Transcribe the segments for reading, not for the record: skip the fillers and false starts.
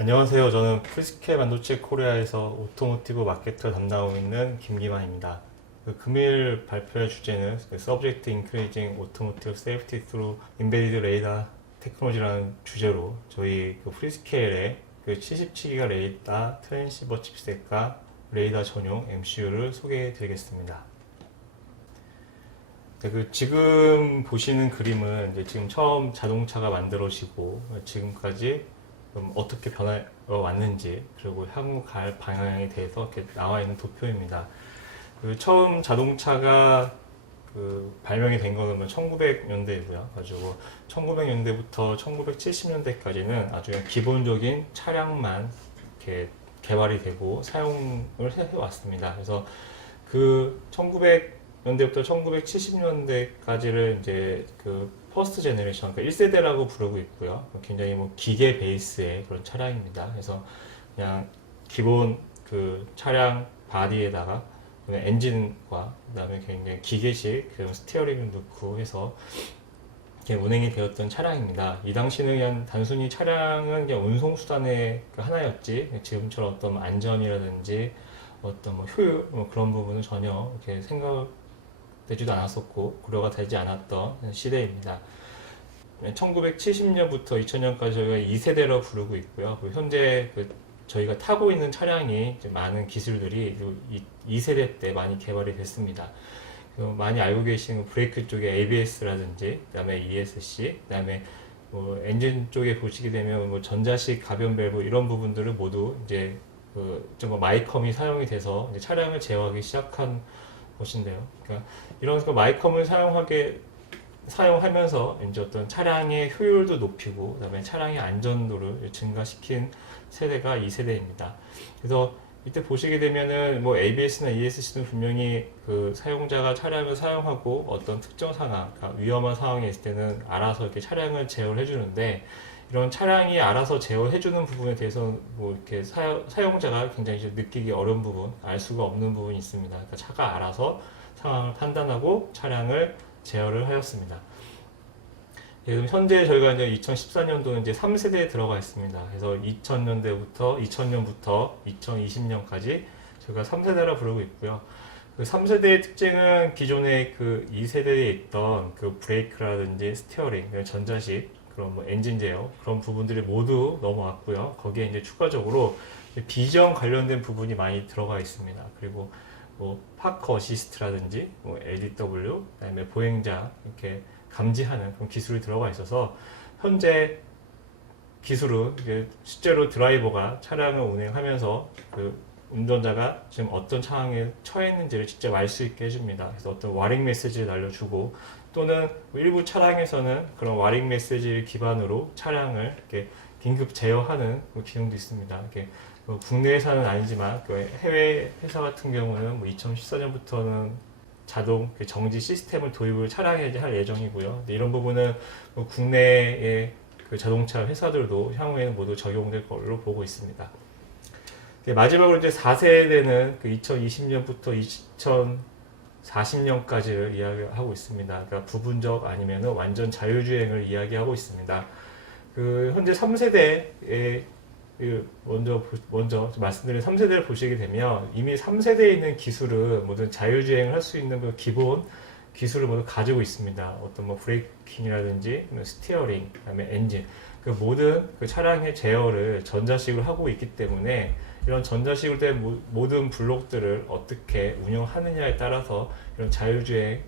안녕하세요. 저는 프리스케 반도체 코리아에서 오토모티브 마케터 담당하고 있는 김기만입니다. 금일 발표할 주제는 Subject Increasing Automotive Safety Through Embedded Radar Technology라는 주제로 저희 프리스케일의 77기가 레이더 트랜시버 칩셋과 레이더 전용 MCU를 소개해 드리겠습니다. 지금 보시는 그림은 이제 지금 처음 자동차가 만들어지고 지금까지 어떻게 변해 왔는지, 그리고 향후 갈 방향에 대해서 이렇게 나와 있는 도표입니다. 처음 자동차가 발명이 된 거는 1900년대이고요. 가지고 1900년대부터 1970년대까지는 아주 기본적인 차량만 이렇게 개발이 되고 사용을 해 왔습니다. 그래서 1900년대부터 1970년대까지를 이제 퍼스트 제너레이션, 1세대라고 부르고 있고요. 굉장히 기계 베이스의 그런 차량입니다. 그래서 그냥 기본 차량 바디에다가 엔진과 그다음에 굉장히 기계식 스티어링을 넣고 해서 이렇게 운행이 되었던 차량입니다. 이 당시는 그냥 단순히 차량은 그냥 운송 수단의 하나였지, 지금처럼 어떤 안전이라든지 어떤 효율 그런 부분은 전혀 이렇게 생각되지도 않았었고 고려가 되지 않았던 시대입니다. 1970년부터 2000년까지 저희가 2세대로 부르고 있고요. 현재 저희가 타고 있는 차량이 많은 기술들이 2세대 때 많이 개발이 됐습니다. 많이 알고 계시는 브레이크 쪽에 ABS라든지, 그다음에 ESC, 그다음에 엔진 쪽에 보시게 되면 전자식 가변 밸브 이런 부분들을 모두 이제 마이컴이 사용이 돼서 이제 차량을 제어하기 시작한 것인데요. 그러니까 이런 마이컴을 사용하면서 이제 어떤 차량의 효율도 높이고, 그다음에 차량의 안전도를 증가시킨 세대가 이 세대입니다. 그래서 이때 보시게 되면은 ABS나 ESC는 분명히 사용자가 차량을 사용하고 어떤 특정 상황, 그러니까 위험한 상황에 있을 때는 알아서 이렇게 차량을 제어를 해주는데, 이런 차량이 알아서 제어해주는 부분에 대해서 이렇게 사용자가 굉장히 느끼기 어려운 부분, 알 수가 없는 부분이 있습니다. 그러니까 차가 알아서 상황을 판단하고 차량을 제어를 하였습니다. 그럼 현재 저희가 이제 2014년도는 이제 3세대에 들어가 있습니다. 그래서 2000년부터 2020년까지 저희가 3세대라 부르고 있고요. 3세대의 특징은 기존의 2세대에 있던 브레이크라든지 스티어링, 전자식, 그런 엔진 제어, 그런 부분들이 모두 넘어왔고요. 거기에 이제 추가적으로 비전 관련된 부분이 많이 들어가 있습니다. 그리고 파크 어시스트라든지 LDW, 그다음에 보행자 이렇게 감지하는 그런 기술이 들어가 있어서 현재 기술은 실제로 드라이버가 차량을 운행하면서 운전자가 지금 어떤 상황에 처해 있는지를 직접 알 수 있게 해줍니다. 그래서 어떤 와링 메시지를 날려주고, 또는 일부 차량에서는 그런 와링 메시지를 기반으로 차량을 이렇게 긴급 제어하는 기능도 있습니다. 이렇게 국내에서는 아니지만 해외 회사 같은 경우는 2014년부터는 자동 정지 시스템을 도입을 차량에 할 예정이고요. 이런 부분은 국내의 자동차 회사들도 향후에는 모두 적용될 걸로 보고 있습니다. 마지막으로 이제 4세대는 2020년부터 2040년까지를 이야기하고 있습니다. 그러니까 부분적 아니면 완전 자율주행을 이야기하고 있습니다. 현재 3세대에 먼저 말씀드린 3세대를 보시게 되면 이미 3세대에 있는 기술은 모든 자율주행을 할 수 있는 기본 기술을 모두 가지고 있습니다. 어떤 브레이킹이라든지 스티어링, 그다음에 엔진, 모든 차량의 제어를 전자식으로 하고 있기 때문에 이런 전자식으로 된 모든 블록들을 어떻게 운영하느냐에 따라서 이런 자율주행의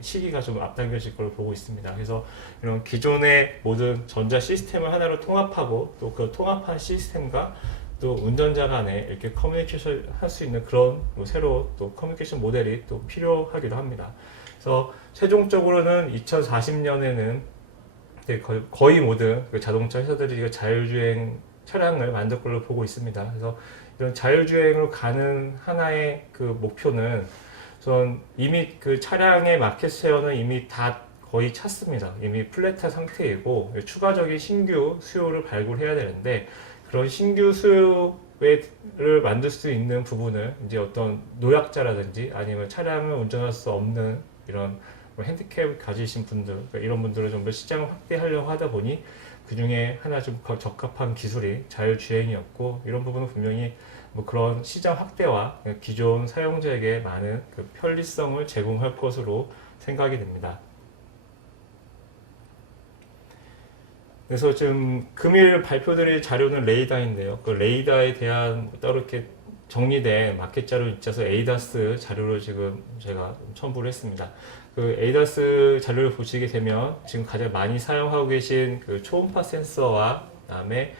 시기가 좀 앞당겨질 걸로 보고 있습니다. 그래서 이런 기존의 모든 전자 시스템을 하나로 통합하고, 또 그 통합한 시스템과 또 운전자 간에 이렇게 커뮤니케이션 할 수 있는 그런 새로 또 커뮤니케이션 모델이 또 필요하기도 합니다. 그래서 최종적으로는 2040년에는 거의 모든 자동차 회사들이 자율주행 차량을 만들 걸로 보고 있습니다. 그래서 이런 자율주행으로 가는 하나의 목표는 우선 이미 차량의 마켓 쉐어는 이미 다 거의 찼습니다. 이미 플랫한 상태이고 추가적인 신규 수요를 발굴해야 되는데, 그런 신규 수요를 만들 수 있는 부분을 이제 어떤 노약자라든지 아니면 차량을 운전할 수 없는 이런 핸디캡 가지신 분들, 이런 분들을 좀 더 시장을 확대하려고 하다 보니 그 중에 하나 좀 적합한 기술이 자율주행이었고, 이런 부분은 분명히 뭐 그런 시장 확대와 기존 사용자에게 많은 그 편리성을 제공할 것으로 생각이 됩니다. 그래서 지금 금일 발표드릴 자료는 레이다인데요. 그 레이다에 대한 따로 이렇게 정리된 마켓 자료 있어서 에이다스 자료를 지금 제가 첨부를 했습니다. 그 에이다스 자료를 보시게 되면 지금 가장 많이 사용하고 계신 그 초음파 센서와 그다음에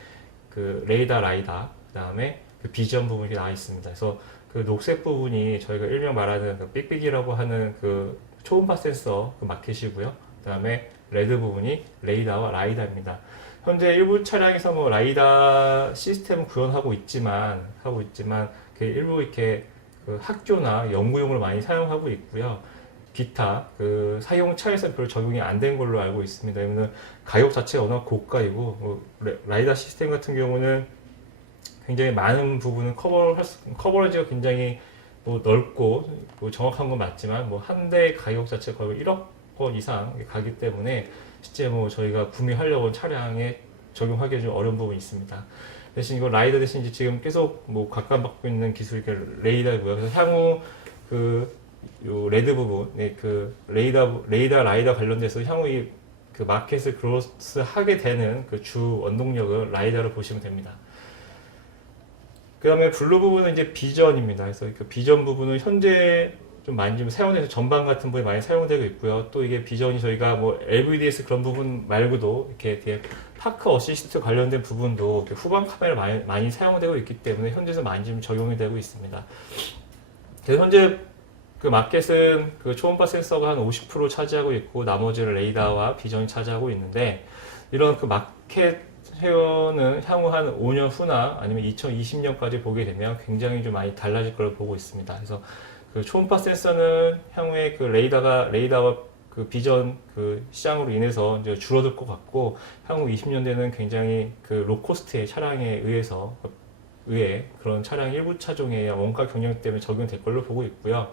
그 레이다 라이다, 그다음에 그 비전 부분이 나와 있습니다. 그래서 그 녹색 부분이 저희가 일명 말하는 그 삑삑이라고 하는 그 초음파 센서 그 마켓이고요. 그다음에 레드 부분이 레이다와 라이다입니다. 현재 일부 차량에서 뭐 라이다 시스템을 구현하고 있지만 그 일부 이렇게 그 학교나 연구용으로 많이 사용하고 있고요. 기타 그 사용차에서 별로 적용이 안 된 걸로 알고 있습니다. 왜냐면 가격 자체가 워낙 고가이고 뭐 라이다 시스템 같은 경우는 굉장히 많은 부분을 커버리지가 굉장히 뭐 넓고 뭐 정확한 건 맞지만 뭐 한 대 가격 자체가 거의 1억 원 이상 가기 때문에 실제 뭐 저희가 구매하려고 차량에 적용하기 좀 어려운 부분이 있습니다. 대신 이거 라이더 대신 이제 지금 계속 뭐 각광받고 있는 기술이 레이더고요. 그래서 향후 그 요 레드 부분, 네, 그 라이더 관련돼서 향후 그 마켓을 그로스 하게 되는 그 주 원동력은 라이더로 보시면 됩니다. 그 다음에 블루 부분은 이제 비전입니다. 그래서 그 비전 부분은 현재 좀 많이 좀 사용돼서 전방 같은 부분이 많이 사용되고 있고요. 또 이게 비전이 저희가 뭐 LVDS 그런 부분 말고도 이렇게 파크 어시스트 관련된 부분도 후방 카메라 많이 사용되고 있기 때문에 현재도 많이 좀 적용이 되고 있습니다. 그래서 현재 그 마켓은 그 초음파 센서가 한 50% 차지하고 있고 나머지를 레이더와 비전이 차지하고 있는데 이런 그 마켓 회원은 향후 한 5년 후나 아니면 2020년까지 보게 되면 굉장히 좀 많이 달라질 걸 보고 있습니다. 그래서 그 초음파 센서는 향후에 그 레이더와 그 비전 그 시장으로 인해서 이제 줄어들 것 같고 향후 20년대는 굉장히 그 로코스트의 차량에 의해 그런 차량 일부 차종의 원가 경영 때문에 적용될 걸로 보고 있고요.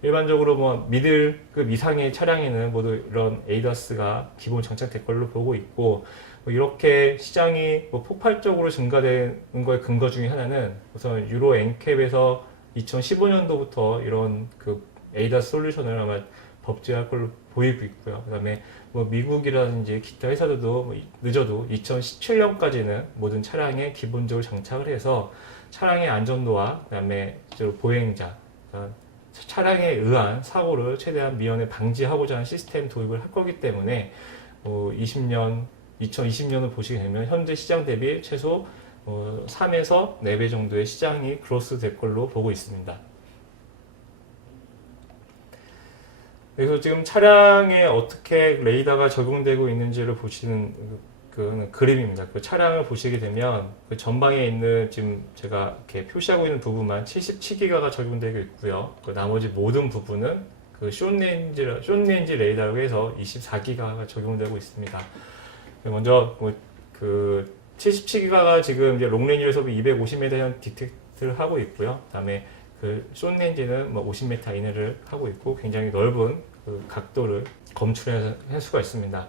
일반적으로 뭐 미들급 이상의 차량에는 모두 이런 에이다스가 기본 장착될 걸로 보고 있고 뭐 이렇게 시장이 뭐 폭발적으로 증가되는 거의 근거 중에 하나는 우선 유로 엔캡에서 2015년도부터 이런 그 에이다스 솔루션을 아마 법제할 걸로 보이고 있고요. 그다음에 뭐 미국이라든지 기타 회사들도 뭐 늦어도 2017년까지는 모든 차량에 기본적으로 장착을 해서 차량의 안전도와 그다음에 보행자, 그러니까 차량에 의한 사고를 최대한 미연에 방지하고자 하는 시스템 도입을 할 거기 때문에 2020년을 보시게 되면 현재 시장 대비 최소 3에서 4배 정도의 시장이 그로스 될 걸로 보고 있습니다. 그래서 지금 차량에 어떻게 레이더가 적용되고 있는지를 보시는 그 그림입니다. 그 차량을 보시게 되면 그 전방에 있는 지금 제가 이렇게 표시하고 있는 부분만 77기가가 적용되고 있고요. 그 나머지 모든 부분은 그 숏레인지 레이더라고 해서 24기가가 적용되고 있습니다. 먼저 그 77기가가 지금 이제 롱레인지에서 250m 디텍트를 하고 있고요. 그다음에 그 숏레인지는 뭐 50m 이내를 하고 있고 굉장히 넓은 그 각도를 검출할 수가 있습니다.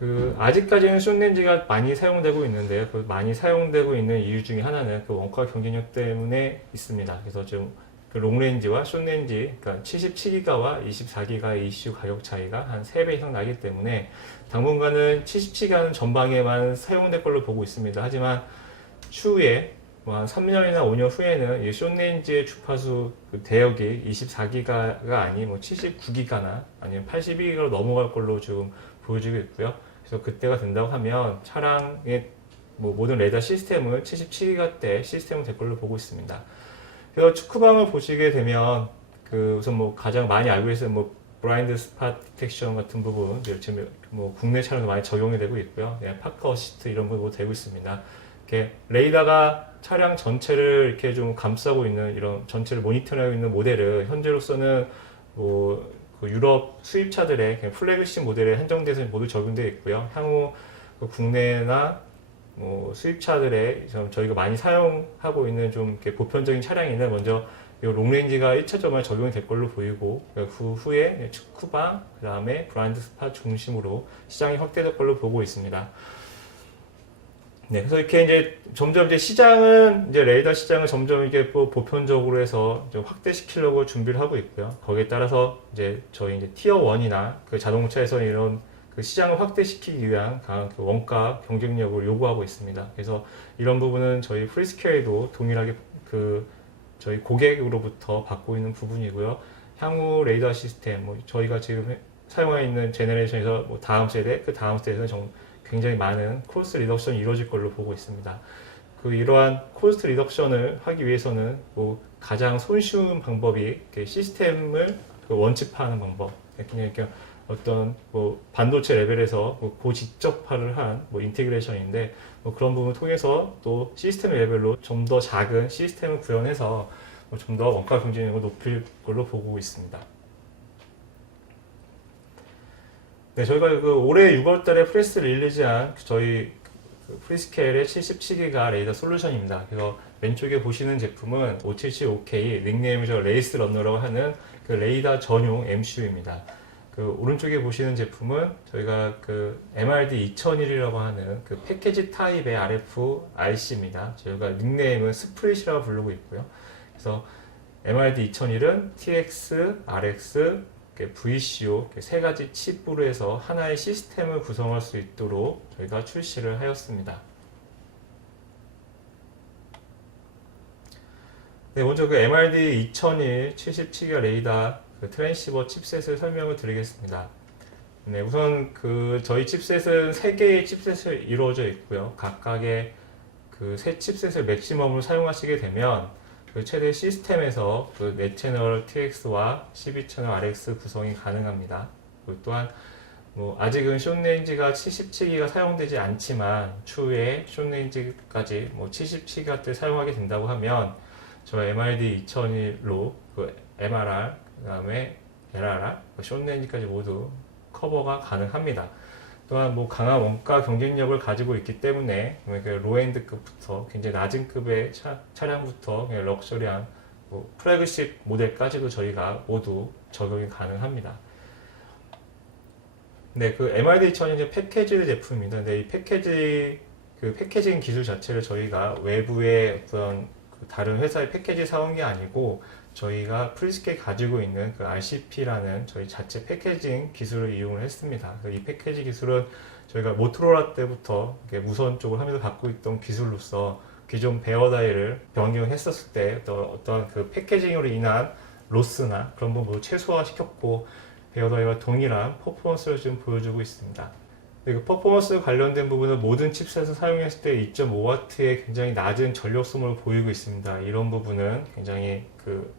그 아직까지는 숏렌즈가 많이 사용되고 있는데요. 그 많이 사용되고 있는 이유 중에 하나는 그 원가 경쟁력 때문에 있습니다. 그래서 좀 그 롱렌즈와 숏렌즈, 그러니까 77기가와 24기가의 ECU 가격 차이가 한 3배 이상 나기 때문에 당분간은 77기가는 전방에만 사용될 걸로 보고 있습니다. 하지만 추후에 뭐 한 3년이나 5년 후에는 이 숏렌즈의 주파수 그 대역이 24기가가 아닌 뭐 79기가나 아니면 82기가로 넘어갈 걸로 지금 보여지고 있고요. 그래서 그때가 된다고 하면 차량의 뭐 모든 레이더 시스템을 77기가대 시스템을 될 걸로 보고 있습니다. 그래서 축구방을 보시게 되면 그 우선 뭐 가장 많이 알고 있는 뭐 블라인드 스팟 디텍션 같은 부분 지금 뭐 국내 차량도 많이 적용이 되고 있고요. 파크 어시스트 이런 부분 되고 있습니다. 이렇게 레이더가 차량 전체를 이렇게 좀 감싸고 있는 이런 전체를 모니터링하고 있는 모델은 현재로서는 뭐 그 유럽 수입차들의 플래그십 모델에 한정돼서 모두 적용되어 있고요. 향후 그 국내나 뭐 수입차들의 저희가 많이 사용하고 있는 좀 이렇게 보편적인 차량에는 먼저 이 롱레인지가 1차적으로 적용이 될 걸로 보이고 그 후에 축구방, 그 다음에 블라인드 스팟 중심으로 시장이 확대될 걸로 보고 있습니다. 네, 그래서 이렇게 이제 점점 이제 시장은 이제 레이더 시장을 점점 이게 뭐 보편적으로 해서 좀 확대시키려고 준비를 하고 있고요. 거기에 따라서 이제 저희 이제 티어 1이나 그 자동차에서 이런 그 시장을 확대시키기 위한 강한 그 원가 경쟁력을 요구하고 있습니다. 그래서 이런 부분은 저희 프리스케일도 동일하게 그 저희 고객으로부터 받고 있는 부분이고요. 향후 레이더 시스템, 뭐 저희가 지금 사용하고 있는 제너레이션에서 뭐 다음 세대, 그 다음 세대에서는 굉장히 많은 코스트 리덕션이 이루어질 걸로 보고 있습니다. 그 이러한 코스트 리덕션을 하기 위해서는 뭐 가장 손쉬운 방법이 시스템을 그 원칙화하는 방법, 그냥 이렇게 어떤 뭐 반도체 레벨에서 뭐 고집적화를 한 뭐 인테그레이션인데 뭐 그런 부분을 통해서 또 시스템 레벨로 좀 더 작은 시스템을 구현해서 뭐 좀 더 원가 경쟁력을 높일 걸로 보고 있습니다. 네, 저희가 그 올해 6월달에 프레스 릴리즈한 저희 그 프리스케일의 77기가 레이더 솔루션입니다. 그래서 왼쪽에 보시는 제품은 577OK 닉네임이 저 레이스 러너라고 하는 그 레이더 전용 MCU입니다. 그 오른쪽에 보시는 제품은 저희가 그 MRD 2001이라고 하는 그 패키지 타입의 RF IC입니다. 저희가 닉네임은 스프릿이라고 부르고 있고요. 그래서 MRD 2001은 TX, RX, VCO 세 가지 칩으로 해서 하나의 시스템을 구성할 수 있도록 저희가 출시를 하였습니다. 네, 먼저 그 MRD 2001 77기가 레이더 그 트랜시버 칩셋을 설명을 드리겠습니다. 네, 우선 그 저희 칩셋은 3개의 칩셋을 이루어져 있고요. 각각의 그 세 칩셋을 맥시멈으로 사용하시게 되면 그 최대 시스템에서 그 4채널 TX와 12채널 RX 구성이 가능합니다. 그리고 또한 뭐 아직은 숏레인지가 77기가 사용되지 않지만 추후에 숏레인지까지 뭐 77기가를 사용하게 된다고 하면 저 MRD 2001로 그 MRR 그다음에 LRR, 숏레인지까지 모두 커버가 가능합니다. 또한 뭐 강한 원가 경쟁력을 가지고 있기 때문에 그 로엔드급부터 굉장히 낮은 급의 차량부터 럭셔리한 뭐 플래그십 모델까지도 저희가 모두 적용이 가능합니다. 네, 그 MRD 2000이 이제 패키지 제품입니다. 근데 이 패키징 기술 자체를 저희가 외부의 어떤 그 다른 회사의 패키지 사온 게 아니고 저희가 프리스케일 가지고 있는 그 RCP라는 저희 자체 패키징 기술을 이용을 했습니다. 이 패키지 기술은 저희가 모토로라 때부터 무선 쪽을 하면서 갖고 있던 기술로서 기존 베어다이를 변경했었을 때 어떤 그 패키징으로 인한 로스나 그런 부분을 최소화시켰고 베어다이와 동일한 퍼포먼스를 지금 보여주고 있습니다. 그리고 퍼포먼스 관련된 부분은 모든 칩셋을 사용했을 때 2.5W의 굉장히 낮은 전력 소모를 보이고 있습니다. 이런 부분은 굉장히 그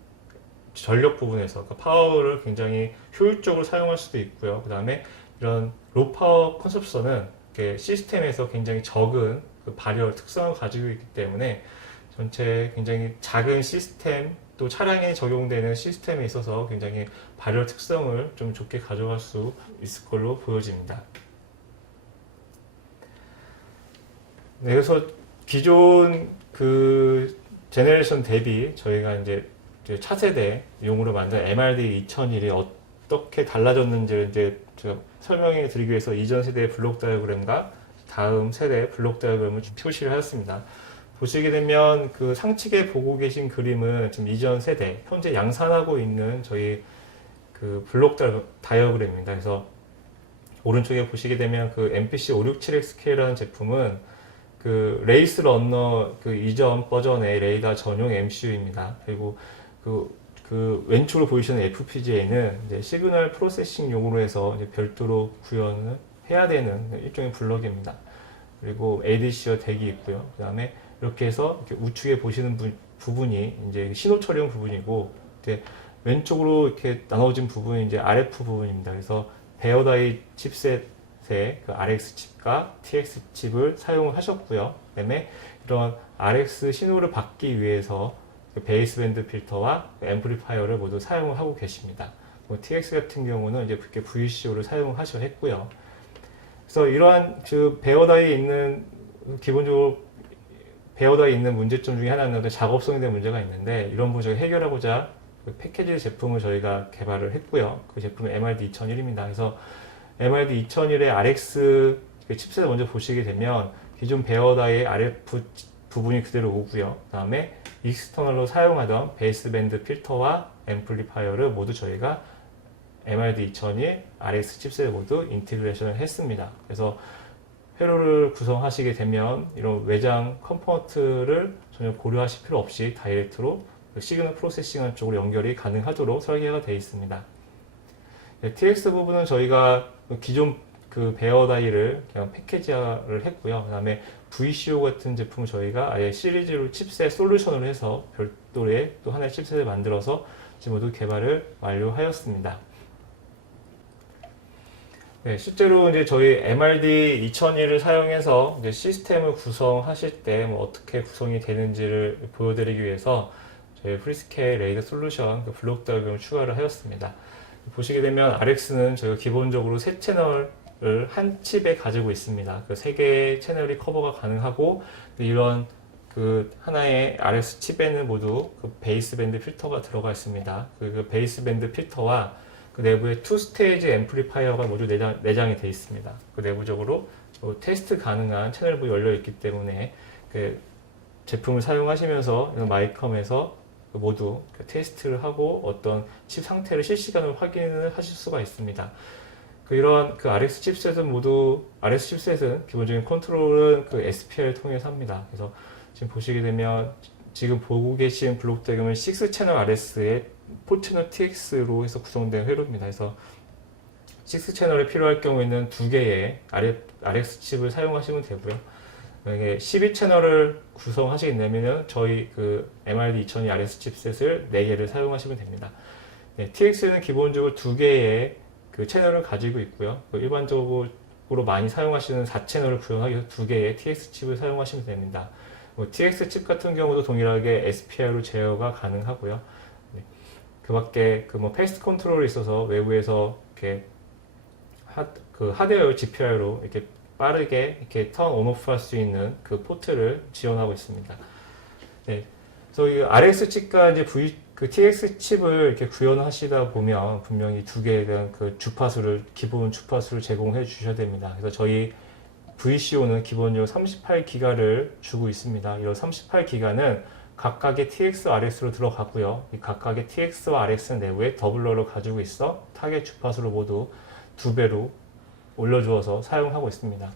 전력 부분에서 그러니까 파워를 굉장히 효율적으로 사용할 수도 있고요. 그 다음에 이런 로파워 컨셉션은 시스템에서 굉장히 적은 그 발열 특성을 가지고 있기 때문에 전체 굉장히 작은 시스템 또 차량에 적용되는 시스템에 있어서 굉장히 발열 특성을 좀 좋게 가져갈 수 있을 걸로 보여집니다. 네, 그래서 기존 그 제네레이션 대비 저희가 이제 차세대 용으로 만든 MRD 2001이 어떻게 달라졌는지를 이제 제가 설명해 드리기 위해서 이전 세대의 블록 다이어그램과 다음 세대 블록 다이어그램을 표시를 하였습니다. 보시게 되면 그 상측에 보고 계신 그림은 지금 이전 세대 현재 양산하고 있는 저희 그 블록 다이어그램입니다. 그래서 오른쪽에 보시게 되면 그 MPC 567XK라는 제품은 그 레이스 러너 그 이전 버전의 레이더 전용 MCU입니다. 그리고 그 왼쪽으로 보이시는 FPGA는 이제 시그널 프로세싱용으로 해서 이제 별도로 구현을 해야 되는 일종의 블럭입니다. 그리고 ADC와 덱이 있고요. 그 다음에 이렇게 해서 이렇게 우측에 보시는 부분이 이제 신호 처리용 부분이고, 이제 왼쪽으로 이렇게 나눠진 부분이 이제 RF 부분입니다. 그래서 베어다이 칩셋의 그 RX 칩과 TX 칩을 사용하셨고요. 그다음에 이런 RX 신호를 받기 위해서 그 베이스밴드 필터와 앰플리파이어를 모두 사용하고 계십니다. 뭐 TX 같은 경우는 이제 VCO를 사용하셔 했고요. 그래서 이러한 그 베어다이에 있는 기본적으로 베어다이에 있는 문제점 중에 하나는 작업성에 대한 문제가 있는데, 이런 문제를 해결하고자 그 패키지 제품을 저희가 개발을 했고요. 그 제품은 MRD 2001입니다. 그래서 MRD 2001의 RX 칩셋을 먼저 보시게 되면 기존 베어다의 RF 부분이 그대로 오고요. 그 다음에 익스터널로 사용하던 베이스밴드 필터와 앰플리파이어를 모두 저희가 MRD2001 RX 칩셋에 모두 인티그레이션을 했습니다. 그래서 회로를 구성하시게 되면 이런 외장 컴포넌트를 전혀 고려하실 필요 없이 다이렉트로 시그널 프로세싱 쪽으로 연결이 가능하도록 설계가 되어 있습니다. 네, TX 부분은 저희가 기존 그 베어 다이를 그냥 패키지화를 했고요. 그 다음에 VCO 같은 제품을 저희가 아예 시리즈로 칩셋 솔루션으로 해서 별도의 또 하나의 칩셋을 만들어서 지금 모두 개발을 완료하였습니다. 네, 실제로 이제 저희 MRD 2001을 사용해서 이제 시스템을 구성하실 때 뭐 어떻게 구성이 되는지를 보여드리기 위해서 저희 프리스케일 레이더 솔루션 그 블록 다이어그램을 추가를 하였습니다. 보시게 되면 RX는 저희가 기본적으로 세 채널을 한 칩에 가지고 있습니다. 그 세 개의 채널이 커버가 가능하고 이런 그 하나의 RX 칩에는 모두 그 베이스밴드 필터가 들어가 있습니다. 그 베이스밴드 필터와 그 내부에 투 스테이지 앰플리파이어가 모두 내장이 되어 있습니다. 그 내부적으로 테스트 가능한 채널부이 열려 있기 때문에 그 제품을 사용하시면서 마이컴에서 모두 테스트를 하고 어떤 칩 상태를 실시간으로 확인을 하실 수가 있습니다. 이런 그 RX 칩셋은 모두 RX 칩셋은 기본적인 컨트롤은 그 SPI를 통해서 합니다. 그래서 지금 보시게 되면 지금 보고 계신 블록 다이어그램은 6채널 RS의 4채널 TX로 해서 구성된 회로입니다. 그래서 6채널이 필요할 경우에는 2개의 RX 칩을 사용하시면 되고요. 만약에 12채널을 구성하시게 되면 저희 그 MRD2002 RS 칩셋을 4개를 사용하시면 됩니다. 네, TX는 기본적으로 2개의 그 채널을 가지고 있고요. 일반적으로 많이 사용하시는 4채널을 구현하기 위해서 2개의 TX 칩을 사용하시면 됩니다. TX 칩 같은 경우도 동일하게 SPI로 제어가 가능하고요. 네, 그 밖에 그 패스트 컨트롤이 있어서 외부에서 이렇게 하드웨어 GPI로 이렇게 빠르게 이렇게 턴 온오프 할 수 있는 그 포트를 지원하고 있습니다. 네. 그래서 이 RX 칩과 이제 그 TX 칩을 이렇게 구현하시다 보면 분명히 2개에 대한 그 주파수를, 기본 주파수를 제공해 주셔야 됩니다. 그래서 저희 VCO는 기본적으로 38기가를 주고 있습니다. 이 38기가는 각각의 TX, RX로 들어가고요. 이 각각의 TX와 RX는 내부에 더블러를 가지고 있어 타겟 주파수를 모두 2배로 올려주어서 사용하고 있습니다.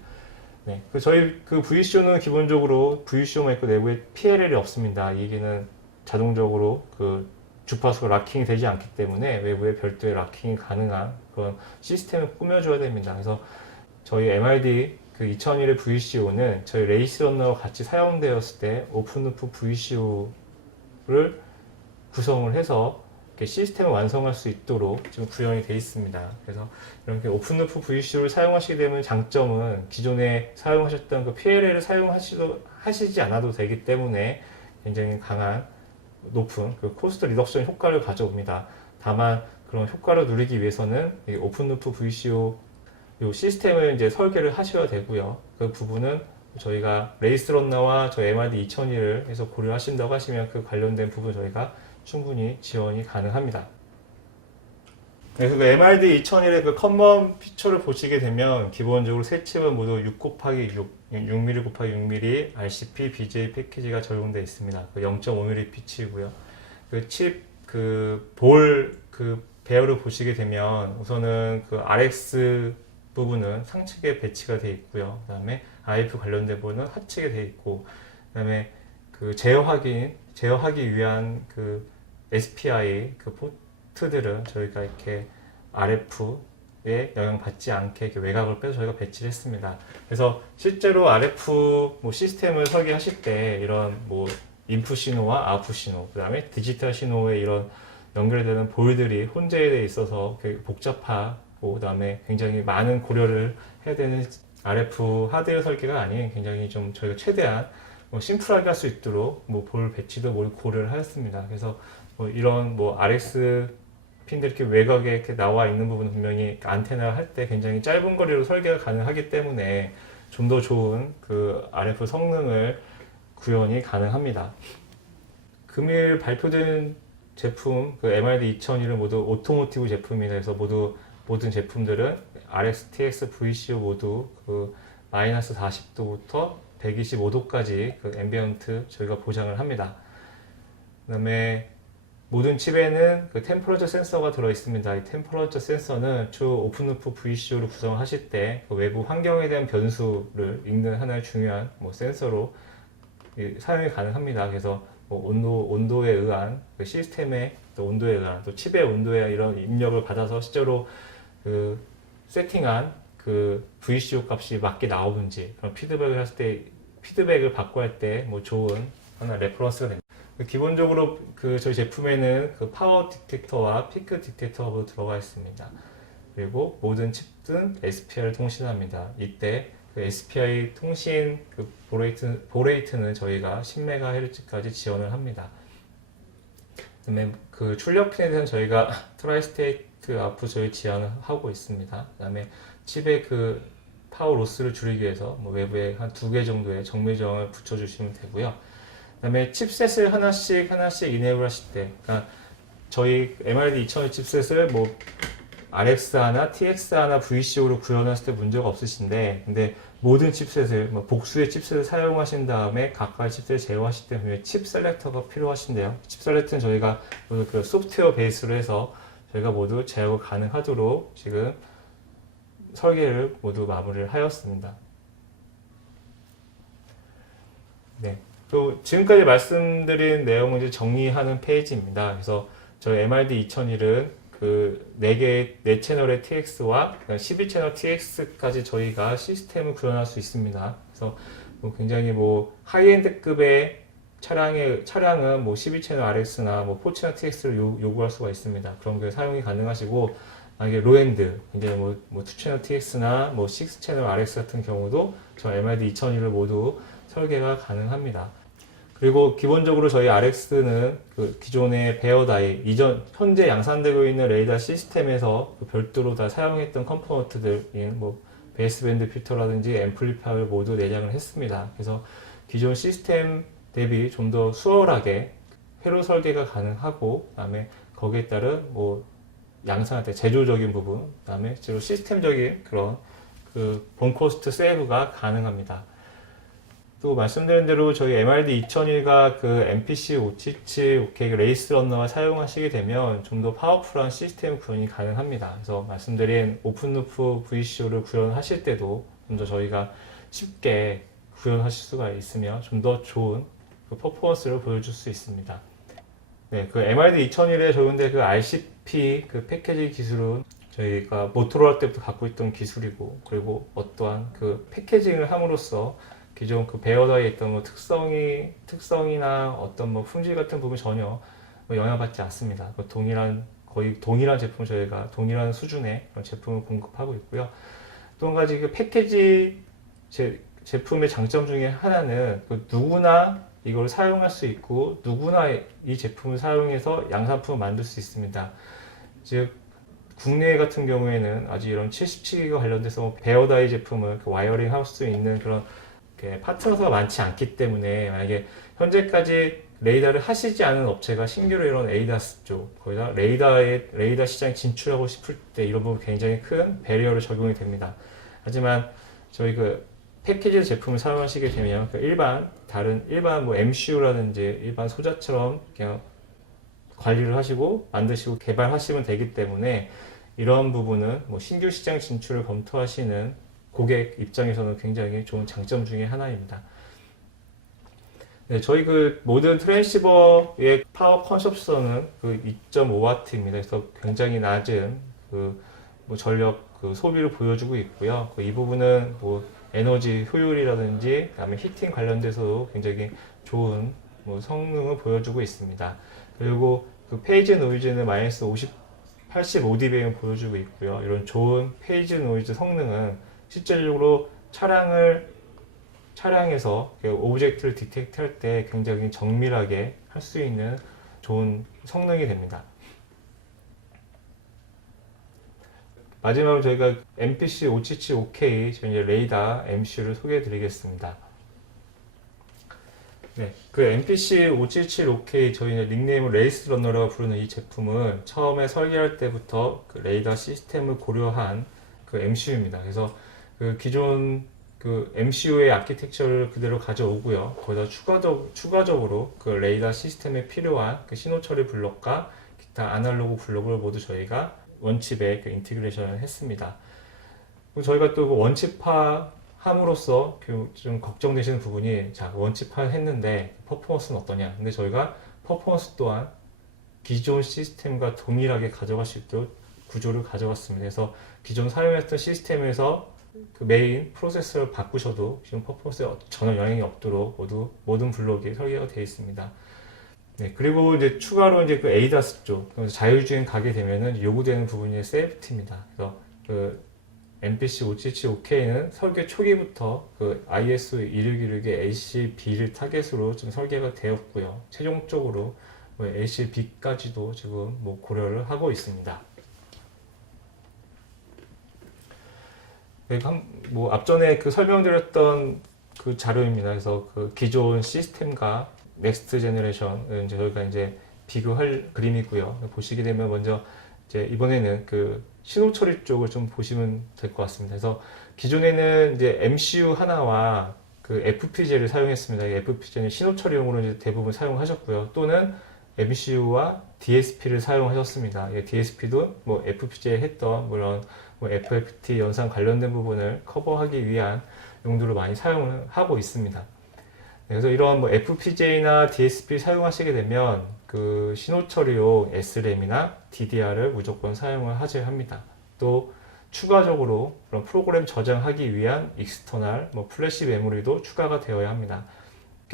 네, 저희 그 VCO는 기본적으로 VCO만 있고 내부에 PLL이 없습니다. 이 얘기는 자동적으로 그 주파수가 락킹이 되지 않기 때문에 외부에 별도의 락킹이 가능한 그런 시스템을 꾸며줘야 됩니다. 그래서 저희 MRD 그 2001의 VCO는 저희 레이스 런너와 같이 사용되었을 때 오픈루프 VCO를 구성을 해서 시스템을 완성할 수 있도록 지금 구현이 되어 있습니다. 그래서 이렇게 오픈루프 VCO를 사용하시게 되면 장점은 기존에 사용하셨던 그 PLL을 사용하시지 않아도 되기 때문에 굉장히 강한 높은 그 코스트 리덕션 효과를 가져옵니다. 다만 그런 효과를 누리기 위해서는 이 오픈루프 VCO 이 시스템을 이제 설계를 하셔야 되고요. 그 부분은 저희가 레이스 런너와 저희 MRD 2001을 해서 고려하신다고 하시면 그 관련된 부분 저희가 충분히 지원이 가능합니다. 네, 그 MRD 2001의 그 커먼 피처를 보시게 되면 기본적으로 세 칩은 모두 6 곱하기 6mm 곱하기 6mm RCP BJ 패키지가 적용되어 있습니다. 그 0.5mm 피치이고요. 그 칩 그 볼 그 배열을 보시게 되면 우선은 그 RX 부분은 상측에 배치가 되어 있고요. 그 다음에 IF 관련된 부분은 하측에 되어 있고, 그 다음에 그 제어하기 위한 그 SPI 그 포트들은 저희가 이렇게 RF에 영향받지 않게 이렇게 외곽을 빼서 저희가 배치를 했습니다. 그래서 실제로 RF 뭐 시스템을 설계하실 때 이런 뭐 인풋 신호와 아웃풋 신호, 그 다음에 디지털 신호의 이런 연결되는 볼들이 혼재에 있어서 복잡하고, 그 다음에 굉장히 많은 고려를 해야 되는 RF 하드웨어 설계가 아닌 굉장히 좀 저희가 최대한 뭐 심플하게 할 수 있도록 뭐 볼 배치도 뭘 고려를 하였습니다. 그래서 뭐 이런 뭐 RX 핀들 이렇게 외곽에 이렇게 나와 있는 부분은 분명히 안테나 할 때 굉장히 짧은 거리로 설계가 가능하기 때문에 좀 더 좋은 그 RF 성능을 구현이 가능합니다. 금일 발표된 제품 그 MRD 2001은 모두 오토모티브 제품이다. 그래서 모든 제품들은 RX, TX, VCO 모두 그 마이너스 40도부터 125도까지 그 앰비언트 저희가 보장을 합니다. 그다음에 모든 칩에는 그 템퍼러처 센서가 들어 있습니다. 이 템퍼러처 센서는 주 오픈루프 VCO를 구성하실 때 그 외부 환경에 대한 변수를 읽는 하나의 중요한 뭐 센서로 사용이 가능합니다. 그래서 뭐 온도에 의한 그 시스템의 또 온도에 의한 또 칩의 온도에 의한 이런 입력을 받아서 실제로 그 세팅한 그 VCO 값이 맞게 나오는지 그런 피드백을 했을 때 피드백을 받고 할 때 뭐 좋은 하나 레퍼런스가 됩니다. 기본적으로 그 저희 제품에는 그 파워 디텍터와 피크 디텍터가 들어가 있습니다. 그리고 모든 칩은 SPI를 통신합니다. 이때 그 SPI 통신 그 보레이트는 저희가 10MHz까지 지원을 합니다. 그다음에 그 출력 핀에 대해서는 저희가 트라이스테이트 아프 저희 지원을 하고 있습니다. 그다음에 칩의 그 파워 로스를 줄이기 위해서 뭐 외부에 한 2개 정도의 정밀정을 붙여주시면 되고요. 그다음에 칩셋을 하나씩 이네이블 하실 때, 그러니까 저희 MRD 2000 칩셋을 뭐 RX 하나, TX 하나, VCO로 구현했을 때 문제가 없으신데, 근데 모든 칩셋을 뭐 복수의 칩셋을 사용하신 다음에 각각의 칩셋을 제어하실 때 분명히 칩 셀렉터가 필요하신데요. 칩 셀렉터는 저희가 모두 그 소프트웨어 베이스로 해서 저희가 모두 제어가 가능하도록 지금 설계를 모두 마무리를 하였습니다. 네. 또 지금까지 말씀드린 내용을 이제 정리하는 페이지입니다. 그래서 저희 MRD 2001은 그 4채널의 TX와 12채널 TX까지 저희가 시스템을 구현할 수 있습니다. 그래서 뭐 굉장히 뭐 하이엔드급의 차량은 뭐 12채널 RX나 뭐 4채널 TX를 요구할 수가 있습니다. 그런 게 사용이 가능하시고, 만약에 로엔드, 이제 뭐 2채널 TX나 뭐 6채널 RX 같은 경우도 저 MRD 2001을 모두 설계가 가능합니다. 그리고 기본적으로 저희 RX는 그 기존의 베어다이, 현재 양산되고 있는 레이더 시스템에서 별도로 다 사용했던 컴포넌트들인 뭐 베이스밴드 필터라든지 앰플리파이어를 모두 내장을 했습니다. 그래서 기존 시스템 대비 좀 더 수월하게 회로 설계가 가능하고, 그다음에 거기에 따른 뭐 양산할 때 제조적인 부분, 그다음에 실제로 시스템적인 그런 그 본코스트 세이브가 가능합니다. 또 말씀드린 대로 저희 MRD 2001과 그 MPC 577 레이스 런너와 사용하시게 되면 좀 더 파워풀한 시스템 구현이 가능합니다. 그래서 말씀드린 오픈루프 VCO를 구현하실 때도 좀 더 저희가 쉽게 구현하실 수가 있으며 좀 더 좋은 그 퍼포먼스를 보여줄 수 있습니다. 네, 그 MRD 2001에 적용된 그 RCP 그 패키지 기술은 저희가 모토로라 때부터 갖고 있던 기술이고, 그리고 어떠한 그 패키징을 함으로써 기존 그 베어다에 있던 뭐 특성이나 어떤 뭐 품질 같은 부분 전혀 뭐 영향받지 않습니다. 거의 동일한 제품을 저희가 동일한 수준의 그런 제품을 공급하고 있고요. 또 한 가지 그 패키지 제품의 장점 중에 하나는 그 누구나 이걸 사용할 수 있고 누구나 이 제품을 사용해서 양산품을 만들 수 있습니다. 즉 국내 같은 경우에는 아직 이런 77기가 관련돼서 베어다이 제품을 와이어링 할 수 있는 그런 파트너가 많지 않기 때문에, 만약에 현재까지 레이더를 하시지 않은 업체가 신규로 이런 에이다스 쪽, 거기다 레이더 시장에 진출하고 싶을 때 이런 부분 굉장히 큰 배리어로 적용이 됩니다. 하지만 저희 그 패키지 제품을 사용하시게 되면 그 일반 뭐 MCU라든지 일반 소자처럼 그냥 관리를 하시고 만드시고 개발하시면 되기 때문에, 이런 부분은 뭐 신규 시장 진출을 검토하시는 고객 입장에서는 굉장히 좋은 장점 중에 하나입니다. 네, 저희 그 모든 트랜시버의 파워 컨섭션은 그 2.5W입니다. 그래서 굉장히 낮은 그 뭐 전력 그 소비를 보여주고 있고요. 이 부분은 뭐 에너지 효율이라든지 그다음에 히팅 관련돼서도 굉장히 좋은 뭐 성능을 보여주고 있습니다. 그리고 그 페이지 노이즈는 마이너스 85dB를 보여주고 있고요. 이런 좋은 페이지 노이즈 성능은 실질적으로 차량에서 오브젝트를 디텍트 할 때 굉장히 정밀하게 할 수 있는 좋은 성능이 됩니다. 마지막으로 저희가 MPC 577OK 이제 레이더 MCU를 소개해 드리겠습니다. 네, 그 MPC 577OK 저희는 닉네임을 레이스 러너라고 부르는 이 제품은 처음에 설계할 때부터 그 레이더 시스템을 고려한 그 MCU입니다. 그래서 그 기존 그 MCU의 아키텍처를 그대로 가져오고요. 거기다 추가적으로 그 레이더 시스템에 필요한 그 신호 처리 블록과 기타 아날로그 블록을 모두 저희가 원칩에 그 인티그레이션을 했습니다. 저희가 또 원칩화 함으로써 좀 걱정되시는 부분이, 자, 원칩화 했는데 퍼포먼스는 어떠냐? 근데 저희가 퍼포먼스 또한 기존 시스템과 동일하게 가져갈 수 있도록 구조를 가져갔습니다. 그래서 기존 사용했던 시스템에서 그 메인 프로세서를 바꾸셔도 기존 퍼포먼스에 전혀 영향이 없도록 모든 블록이 설계가 되어 있습니다. 네, 그리고 이제 추가로 이제 그 ADAS 쪽, 자율주행 가게 되면은 요구되는 부분이 세이프티입니다. 그래서 그 MPC 577OK는 설계 초기부터 그 ISO 1616의 ACB를 타겟으로 좀 설계가 되었고요. 최종적으로 ACB까지도 지금 뭐 고려를 하고 있습니다. 네, 뭐 앞전에 그 설명드렸던 그 자료입니다. 그래서 그 기존 시스템과 넥스트 제너레이션 저희가 이제 비교할 그림이고요. 보시게 되면 먼저 이제 이번에는 그 신호 처리 쪽을 좀 보시면 될 것 같습니다. 그래서 기존에는 이제 MCU 하나와 그 FPGA를 사용했습니다. 이 FPGA는 신호 처리용으로 이제 대부분 사용하셨고요. 또는 MCU와 DSP를 사용하셨습니다. DSP도 뭐 FPGA에 했던 물론 뭐 FFT 연산 관련된 부분을 커버하기 위한 용도로 많이 사용을 하고 있습니다. 그래서 이런 뭐 FPGA나 DSP 사용하시게 되면 그 신호 처리용 SRAM이나 DDR을 무조건 사용을 하셔야 합니다. 또 추가적으로 그런 프로그램 저장하기 위한 익스터널 뭐 플래시 메모리도 추가가 되어야 합니다.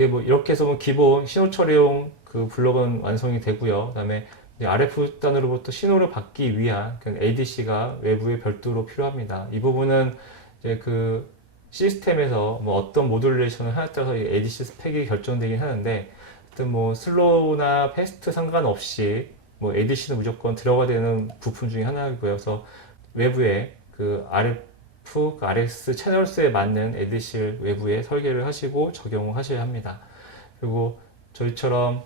뭐 이렇게 해서 뭐 기본 신호 처리용 그 블록은 완성이 되고요. 그다음에 RF 단으로부터 신호를 받기 위한 그 ADC가 외부에 별도로 필요합니다. 이 부분은 이제 그 시스템에서 뭐 어떤 모듈레이션을 하냐에 따라서 ADC 스펙이 결정되긴 하는데, 하여튼 뭐 슬로우나 패스트 상관없이 뭐 ADC는 무조건 들어가야 되는 부품 중에 하나이고요. 그래서 외부에 그 RF, 그 RX 채널 수에 맞는 ADC를 외부에 설계를 하시고 적용을 하셔야 합니다. 그리고 저희처럼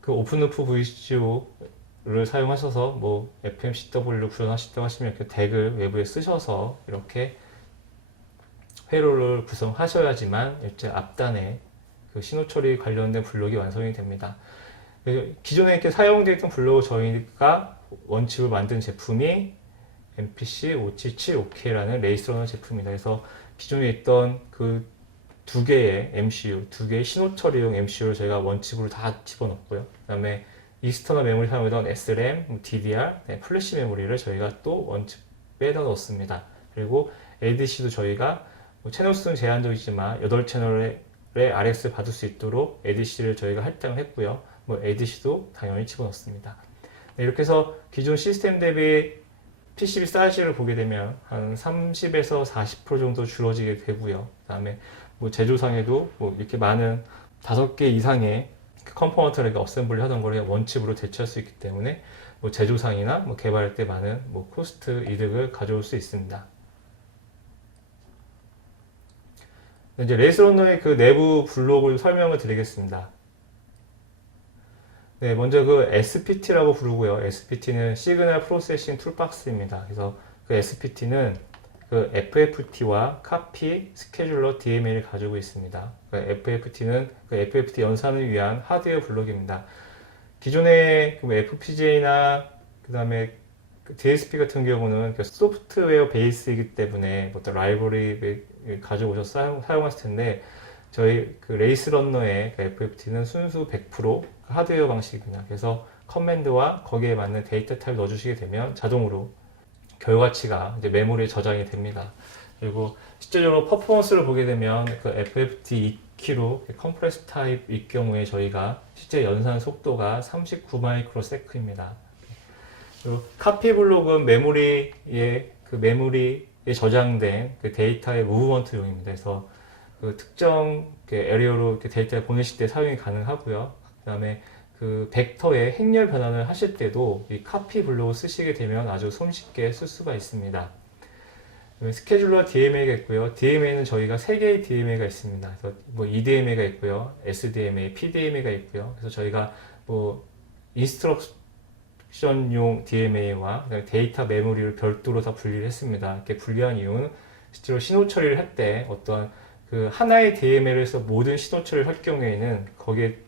그 오픈루프 VCO를 사용하셔서 뭐 FMCW 구현하시다고 하시면 이렇게 덱을 외부에 쓰셔서 이렇게 회로를 구성하셔야지만 일제 앞단에 그 신호 처리 관련된 블록이 완성이 됩니다. 기존에 이렇게 사용되어 있던 블록을 저희가 원칩을 만든 제품이 MPC 577OK라는 레이스러너 제품입니다. 그래서 기존에 있던 그 두 개의 MCU, 두 개의 신호 처리용 MCU를 저희가 원칩으로 다 집어넣고요. 그 다음에 익스터널 메모리 사용하던 SRAM, DDR, 플래시 메모리를 저희가 또 원칩에다 넣었습니다. 그리고 ADC도 저희가 뭐 채널 수는 제한적이지만 8채널의 RX를 받을 수 있도록 ADC를 저희가 할당을 했고요. 뭐 ADC도 당연히 집어넣습니다. 네, 이렇게 해서 기존 시스템 대비 PCB 사이즈를 보게 되면 한 30에서 40% 정도 줄어지게 되고요. 그 다음에 뭐 제조상에도 뭐 이렇게 많은 5개 이상의 컴포넌트를 어셈블리 하던 걸 원칩으로 대체할 수 있기 때문에 뭐 제조상이나 뭐 개발할 때 많은 뭐 코스트 이득을 가져올 수 있습니다. 이제 레이스러너의 그 내부 블록을 설명을 드리겠습니다. 네, 먼저 그 SPT라고 부르고요. SPT는 시그널 프로세싱 툴박스입니다. 그래서 그 SPT는 그 FFT와 카피 스케줄러 DMA를 가지고 있습니다. 그 FFT는 그 FFT 연산을 위한 하드웨어 블록입니다. 기존의 그 FPGA나 그 다음에 그 DSP 같은 경우는 그 소프트웨어 베이스이기 때문에 어떤 라이브러리 가져오셔서 사용하실 텐데, 저희 그 레이스러너의 그 FFT는 순수 100% 하드웨어 방식입니다. 그래서 커맨드와 거기에 맞는 데이터 타입 넣어주시게 되면 자동으로 결과치가 이제 메모리에 저장이 됩니다. 그리고 실제적으로 퍼포먼스를 보게 되면 그 FFT 2키로 컴프레스 타입일 경우에 저희가 실제 연산 속도가 39마이크로세크입니다. 그리고 카피 블록은 메모리에 저장된 그 데이터의 무브먼트용입니다. 그래서 그 특정 에리어로 데이터를 보내실 때 사용이 가능하고요. 그 다음에 그 벡터의 행렬 변환을 하실 때도 이 카피 블록을 쓰시게 되면 아주 손쉽게 쓸 수가 있습니다. 스케줄러 DMA가 있고요. DMA는 저희가 3개의 DMA가 있습니다. 그래서 뭐 EDMA가 있고요, SDMA, PDMA가 있고요. 그래서 저희가 뭐 인스트럭션용 DMA와 데이터 메모리를 별도로 다 분리를 했습니다. 이렇게 분리한 이유는 실제로 신호 처리를 할 때 어떤 그 하나의 DML에서 모든 신호 처리를 할 경우에는 거기에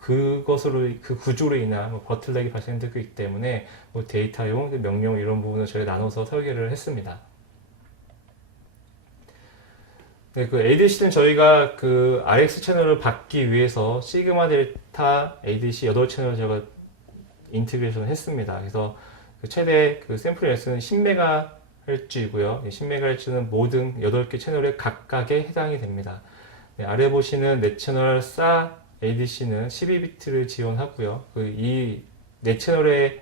그것으로 그 구조로 인한 뭐 버틀렉이 발생되기 때문에 뭐 데이터용, 명령 이런 부분을 저희가 나눠서 설계를 했습니다. 네, 그 ADC는 저희가 그 RX 채널을 받기 위해서 시그마 델타 ADC 8채널을 제가 인티그레이션을 했습니다. 그래서 그 최대 그 샘플 횟수는 10MHz이고요. 10MHz는 모든 8개 채널에 각각에 해당이 됩니다. 네, 아래 보시는 4채널 SA ADC는 12비트를 지원하고요. 이 4채널의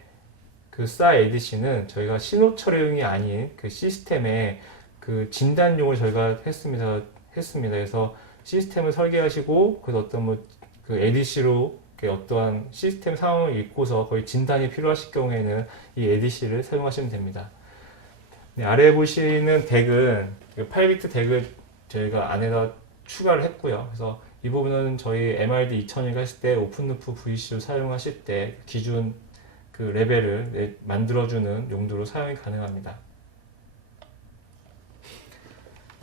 그 SA ADC는 저희가 신호 처리용이 아닌 그 시스템에 그 진단용을 저희가 했습니다. 그래서 시스템을 설계하시고 그 어떤 뭐 그 ADC로 어떠한 시스템 상황을 읽고서 거의 진단이 필요하실 경우에는 이 ADC를 사용하시면 됩니다. 네, 아래 보시는 덱은 8비트 덱을 저희가 안에다 추가를 했고요. 그래서 이 부분은 저희 MRD 2000을 했을 때 오픈루프 VC로 사용하실 때 기준 그 레벨을 만들어주는 용도로 사용이 가능합니다.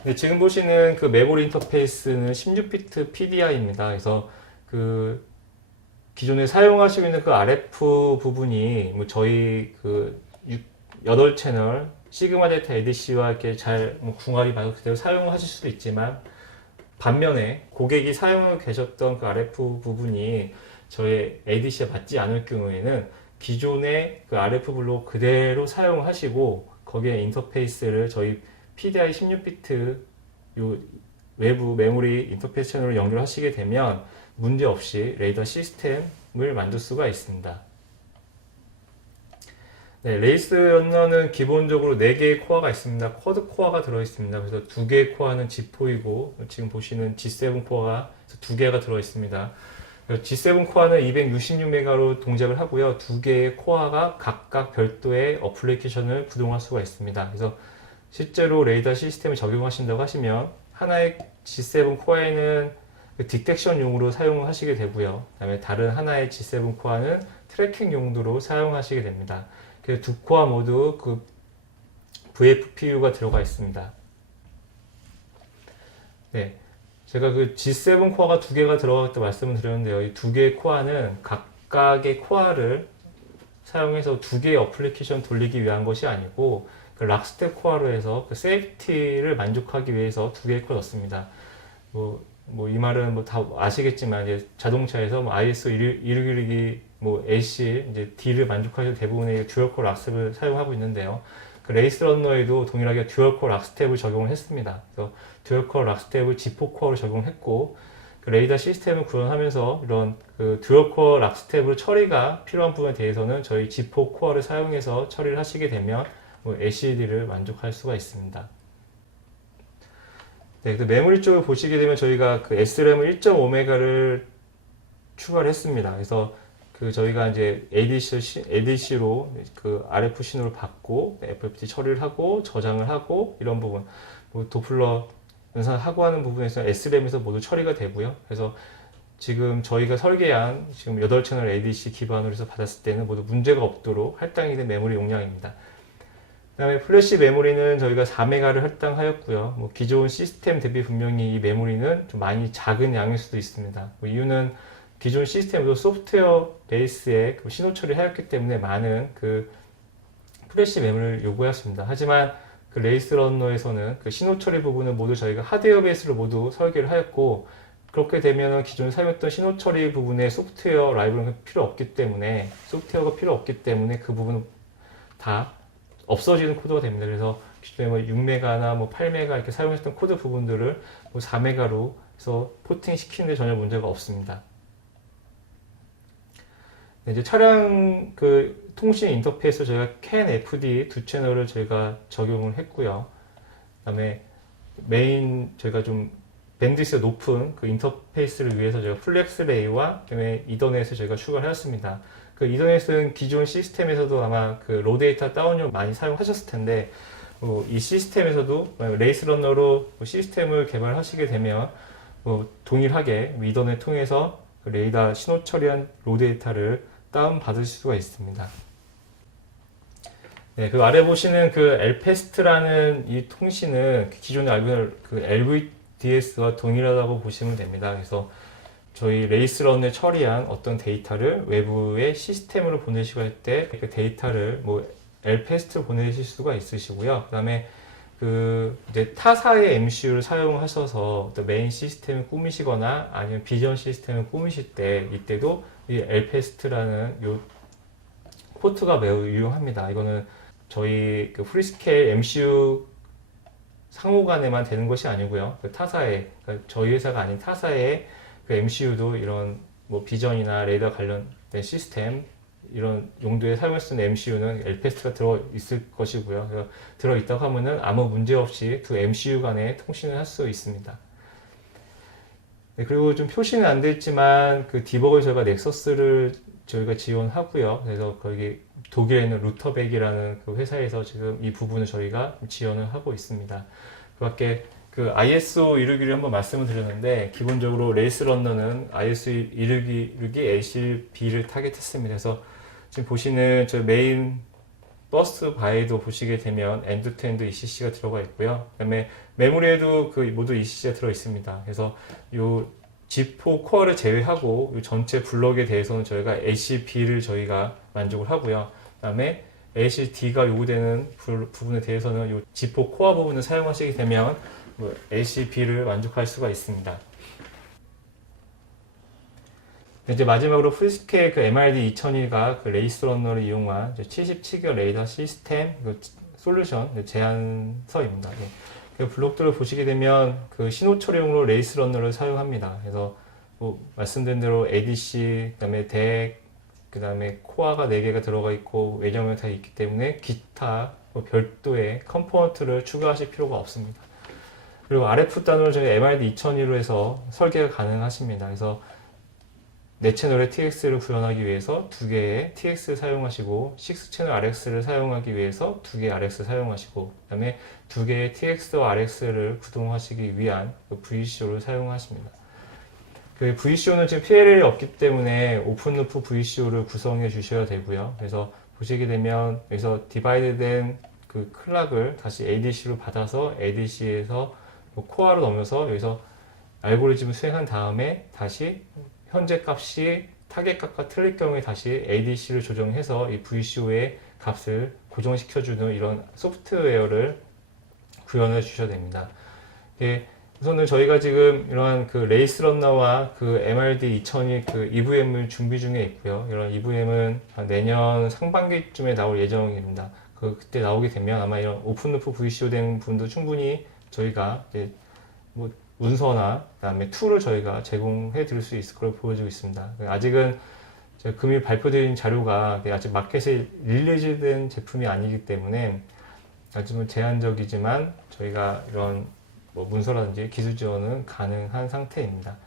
네, 지금 보시는 그 메모리 인터페이스는 16비트 PDI입니다. 그래서 그 기존에 사용하시고 있는 그 RF 부분이 뭐 저희 그 8채널 시그마 델타 ADC와 이렇게 잘 궁합이 맞아서 그대로 사용하실 수도 있지만 반면에 고객이 사용하고 계셨던 그 RF 부분이 저희 ADC에 맞지 않을 경우에는 기존의 그 RF 블록 그대로 사용하시고 거기에 인터페이스를 저희 PDI 16비트 요 외부 메모리 인터페이스 채널을 연결하시게 되면 문제없이 레이더 시스템을 만들 수가 있습니다. 네, 레이스 러너는 기본적으로 4개의 코어가 있습니다. 쿼드 코어가 들어있습니다. 그래서 2개의 코어는 G4이고 지금 보시는 G7 코어가 2개가 들어있습니다. G7 코어는 266메가로 동작을 하고요. 2개의 코어가 각각 별도의 어플리케이션을 구동할 수가 있습니다. 그래서 실제로 레이더 시스템을 적용하신다고 하시면 하나의 G7 코어에는 디텍션용으로 사용하시게 되고요. 그다음에 다른 하나의 G7 코어는 트래킹 용도로 사용하시게 됩니다. 그래서 두 코어 모두 그 VFPU가 들어가 있습니다. 네, 제가 그 G7 코어가 2개가 들어갔다 말씀을 드렸는데요. 이 2개의 코어는 각각의 코어를 사용해서 2개의 어플리케이션 돌리기 위한 것이 아니고 그 락스텝 코어로 해서 그 세이프티를 만족하기 위해서 2개의 코어를 넣습니다. 뭐 이 말은 뭐 다 아시겠지만 이제 자동차에서 뭐 ISO 1612 뭐 AC 이제 D를 만족하셔서 대부분의 듀얼 코어 락스텝을 사용하고 있는데요. 그 레이스 러너에도 동일하게 듀얼 코어 락스텝을 적용을 했습니다. 그래서 듀얼 코어 락스텝을 G4 코어로 적용했고 그 레이더 시스템을 구현하면서 이런 그 듀얼 코어 락스텝으로 처리가 필요한 부분에 대해서는 저희 G4 코어를 사용해서 처리를 하시게 되면 뭐 LCD를 만족할 수가 있습니다. 네, 그 메모리 쪽을 보시게 되면 저희가 그 SRAM 1.5메가를 추가를 했습니다. 그래서 그 저희가 이제 ADC로 그 RF 신호를 받고 FFT 처리를 하고 저장을 하고 이런 부분, 뭐 도플러 연산하고 하는 부분에서 SRAM에서 모두 처리가 되고요. 그래서 지금 저희가 설계한 지금 8채널 ADC 기반으로 해서 받았을 때는 모두 문제가 없도록 할당이 된 메모리 용량입니다. 그 다음에 플래시 메모리는 저희가 4메가를 할당하였고요. 뭐 기존 시스템 대비 분명히 이 메모리는 좀 많이 작은 양일 수도 있습니다. 뭐 이유는 기존 시스템도 소프트웨어 베이스의 그 신호 처리하였기 때문에 많은 그 플래시 메모리를 요구했습니다. 하지만 그 레이스 러너에서는 그 신호 처리 부분은 모두 저희가 하드웨어 베이스로 모두 설계를 하였고 그렇게 되면 기존 사용했던 신호 처리 부분에 소프트웨어 라이브러리가 필요 없기 때문에 그 부분은 다 없어지는 코드가 됩니다. 그래서 기존에 뭐 6메가나 뭐 8메가 이렇게 사용했던 코드 부분들을 뭐 4메가로 해서 포팅 시키는데 전혀 문제가 없습니다. 네, 이제 차량 그 통신 인터페이스 저희가 CAN FD 2채널을 저희가 적용을 했고요. 그다음에 메인 저희가 좀 밴드위스가 높은 그 인터페이스를 위해서 저희가 플렉스레이와 그다음에 이더넷을 저희가 추가를 하였습니다. 그 이더넷은 기존 시스템에서도 아마 그 로 데이터 다운용 많이 사용하셨을 텐데 이 시스템에서도 레이스 러너로 시스템을 개발하시게 되면 동일하게 이더넷 통해서 그 레이더 신호 처리한 로 데이터를 다운 받으실 수가 있습니다. 네, 그 아래 보시는 그 엘페스트라는 이 통신은 기존에 알고 있는 그 LVDS와 동일하다고 보시면 됩니다. 그래서 저희 레이스런에 처리한 어떤 데이터를 외부의 시스템으로 보내시고 할 때 그 데이터를 뭐 엘페스트로 보내실 수가 있으시고요. 그다음에 그 이제 타사의 MCU를 사용하셔서 또 메인 시스템을 꾸미시거나 아니면 비전 시스템을 꾸미실 때 이때도 이 엘페스트라는 요 포트가 매우 유용합니다. 이거는 저희 그 프리스케일 MCU 상호 간에만 되는 것이 아니고요. 그 타사에 그러니까 저희 회사가 아닌 타사의 그 MCU도 이런 뭐 비전이나 레이더 관련된 시스템 이런 용도에 사용할 수 있는 MCU는 엘페스트가 들어 있을 것이고요. 그래서 들어 있다고 하면은 아무 문제 없이 두 MCU 간에 통신을 할 수 있습니다. 네, 그리고 좀 표시는 안 돼 있지만 그 디버거에 저희가 넥서스를 저희가 지원하고요. 그래서 거기 독일에 있는 루터백이라는 그 회사에서 지금 이 부분을 저희가 지원을 하고 있습니다. 그 밖에 그 ISO 이루기를 한번 말씀을 드렸는데 기본적으로 레이스 런너는 ISO 이루기 LCB를 타겟했습니다. 그래서 지금 보시는 저 메인 버스 바에도 보시게 되면 엔드-투-엔드 ECC가 들어가 있고요. 그다음에 메모리에도 그 모두 ECC가 들어 있습니다. 그래서 요 G4 코어를 제외하고 이 전체 블럭에 대해서는 저희가 LCB를 저희가 만족을 하고요. 그다음에 LCD가 요구되는 부분에 대해서는 이 G4 코어 부분을 사용하시게 되면 뭐 LCB를 만족할 수가 있습니다. 이제 마지막으로 풀스케일 그 MRD 2002가 그 레이스 러너를 이용한 77개월 레이더 시스템 그 솔루션 제안서입니다. 예. 그 블록들을 보시게 되면 그 신호 처리용으로 레이스 러너를 사용합니다. 그래서 뭐 말씀드린 대로 ADC, 그다음에 덱, 그다음에 코어가 4개가 들어가 있고 외장면이 다 있기 때문에 기타 뭐 별도의 컴포넌트를 추가하실 필요가 없습니다. 그리고 RF 단을 저희 MRD 2002로 해서 설계가 가능하십니다. 그래서 네 채널의 TX를 구현하기 위해서 2개의 TX를 사용하시고 6채널 RX를 사용하기 위해서 2개의 RX 사용하시고 그 다음에 2개의 TX와 RX를 구동하시기 위한 그 VCO를 사용하십니다. 그 VCO는 지금 PLL이 없기 때문에 오픈루프 VCO를 구성해 주셔야 되고요. 그래서 보시게 되면 여기서 디바이드된 그 클락을 다시 ADC로 받아서 ADC에서 코어로 넘어서 여기서 알고리즘을 수행한 다음에 다시 현재 값이 타겟 값과 틀릴 경우에 다시 ADC를 조정해서 이 VCO의 값을 고정시켜주는 이런 소프트웨어를 구현해 주셔야 됩니다. 예, 우선은 저희가 지금 이러한 그 레이스 런너와 그 MRD 2000이 그 EVM을 준비 중에 있고요. 이런 EVM은 내년 상반기쯤에 나올 예정입니다. 그때 나오게 되면 아마 이런 오픈루프 VCO 된 부분도 충분히 저희가 이제 뭐 문서나 그다음에 툴을 저희가 제공해 드릴 수 있을 걸로 보여지고 있습니다. 아직은 금일 발표드린 자료가 아직 마켓에 릴리즈된 제품이 아니기 때문에 아직은 제한적이지만 저희가 이런 뭐 문서라든지 기술 지원은 가능한 상태입니다.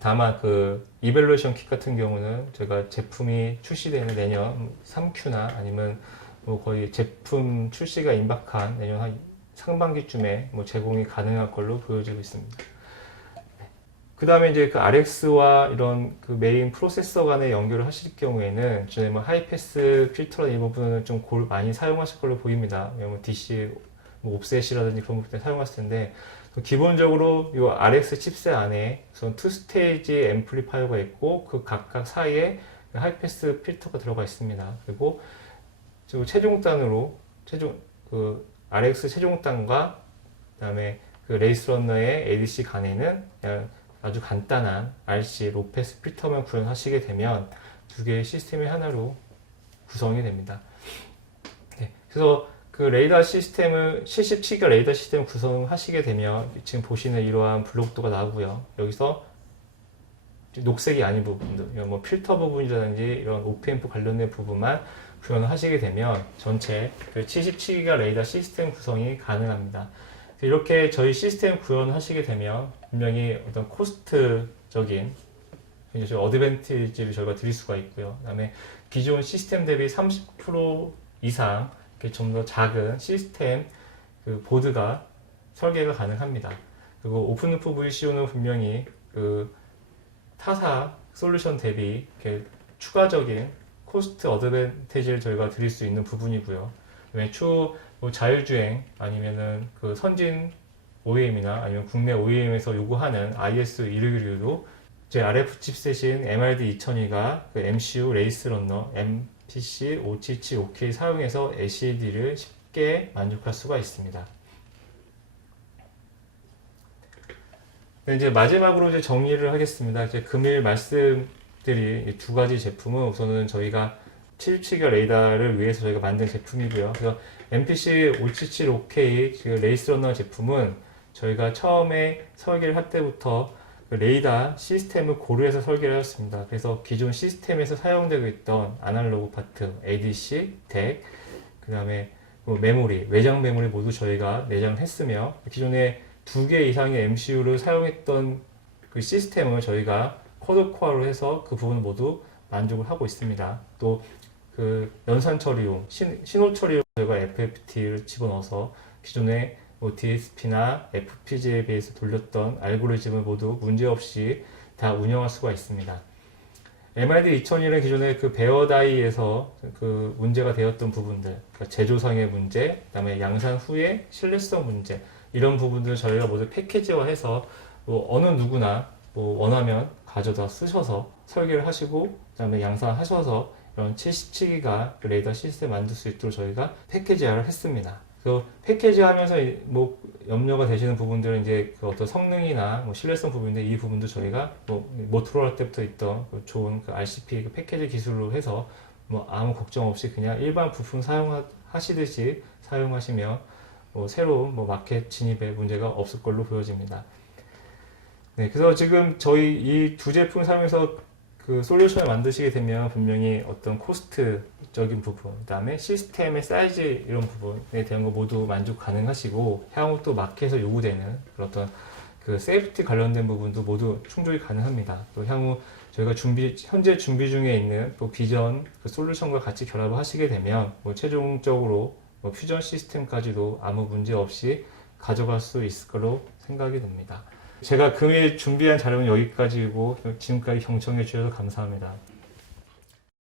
다만 그 이벨루에이션 킷 같은 경우는 저희가 제품이 출시되는 내년 3Q나 아니면 뭐 거의 제품 출시가 임박한 내년 한 상반기쯤에 뭐 제공이 가능할 걸로 보여지고 있습니다. 그 다음에 이제 그 RX와 이런 그 메인 프로세서 간에 연결을 하실 경우에는 전에 뭐 하이패스 필터라는 이 부분은 좀 많이 사용하실 걸로 보입니다. 왜냐면 DC 뭐 옵셋이라든지 그런 부분들 사용하실 텐데 기본적으로 이 RX 칩셋 안에 우선 투 스테이지 앰플리파이어가 있고 그 각각 사이에 하이패스 필터가 들어가 있습니다. 그리고 최종단으로 RX 최종단과 그다음에 그 레이스 러너의 ADC 간에는 그냥 아주 간단한 RC 로패스 필터만 구현하시게 되면 2개의 시스템이 하나로 구성이 됩니다. 네, 그래서 그 레이더 시스템을 77개월 레이더 시스템 구성하시게 되면 지금 보시는 이러한 블록도가 나오고요. 여기서 녹색이 아닌 부분들, 뭐 필터 부분이라든지 이런 오프앰프 관련된 부분만 구현을 하시게 되면 전체 그 77기가 레이더 시스템 구성이 가능합니다. 이렇게 저희 시스템 구현을 하시게 되면 분명히 어떤 코스트적인 어드밴티지를 저희가 드릴 수가 있고요. 그 다음에 기존 시스템 대비 30% 이상 좀 더 작은 시스템 그 보드가 설계가 가능합니다. 그리고 오픈루프 VCO는 분명히 그 타사 솔루션 대비 이렇게 추가적인 코스트 어드밴티지를 저희가 드릴 수 있는 부분이고요. 추후 뭐 자율주행 아니면은 그 선진 OEM이나 아니면 국내 OEM에서 요구하는 IS 266도 제 RF 칩셋인 MRD2002가 그 MCU 레이스 러너 MPC 577OK 사용해서 LCD를 쉽게 만족할 수가 있습니다. 네, 이제 마지막으로 이제 정리를 하겠습니다. 이제 금일 말씀드린 이 두 가지 제품은 우선은 저희가 767개 레이더를 위해서 저희가 만든 제품이고요. 그래서 MPC 577OK 그 레이스 러너 제품은 저희가 처음에 설계를 할 때부터 그 레이더 시스템을 고려해서 설계를 하였습니다. 그래서 기존 시스템에서 사용되고 있던 아날로그 파트, ADC, 덱, 그 다음에 메모리, 외장 메모리 모두 저희가 내장을 했으며 기존에 2개 이상의 MCU를 사용했던 그 시스템을 저희가 쿼드코어로 해서 그 부분을 모두 만족을 하고 있습니다. 또 그 연산 처리용, 신호 처리용 저희가 FFT를 집어넣어서 기존에 DSP나 FPGA에 비해서 돌렸던 알고리즘을 모두 문제없이 다 운영할 수가 있습니다. MRD 2001은 기존에 그 베어다이에서 그 문제가 되었던 부분들, 그러니까 제조상의 문제, 그 다음에 양산 후에 신뢰성 문제, 이런 부분들을 저희가 모두 패키지화해서 뭐 어느 누구나 뭐 원하면 가져다 쓰셔서 설계를 하시고, 그 다음에 양산하셔서 이런 77기가 레이더 시스템 만들 수 있도록 저희가 패키지화를 했습니다. 그 패키지 하면서 뭐 염려가 되시는 부분들은 이제 그 어떤 성능이나 뭐 신뢰성 부분인데 이 부분도 저희가 뭐 모토로라 때부터 있던 그 좋은 그 RCP 그 패키지 기술로 해서 뭐 아무 걱정 없이 그냥 일반 부품 사용하시듯이 사용하시면 뭐 새로운 뭐 마켓 진입에 문제가 없을 걸로 보여집니다. 네, 그래서 지금 저희 이 두 제품 사용해서 그 솔루션을 만드시게 되면 분명히 어떤 코스트적인 부분, 그 다음에 시스템의 사이즈 이런 부분에 대한 거 모두 만족 가능하시고 향후 또 마켓에서 요구되는 그런 어떤 그 세이프티 관련된 부분도 모두 충족이 가능합니다. 또 향후 저희가 현재 준비 중에 있는 또 비전 그 솔루션과 같이 결합을 하시게 되면 뭐 최종적으로 뭐 퓨전 시스템까지도 아무 문제 없이 가져갈 수 있을 거로 생각이 듭니다. 제가 금일 준비한 자료는 여기까지고 지금까지 경청해 주셔서 감사합니다.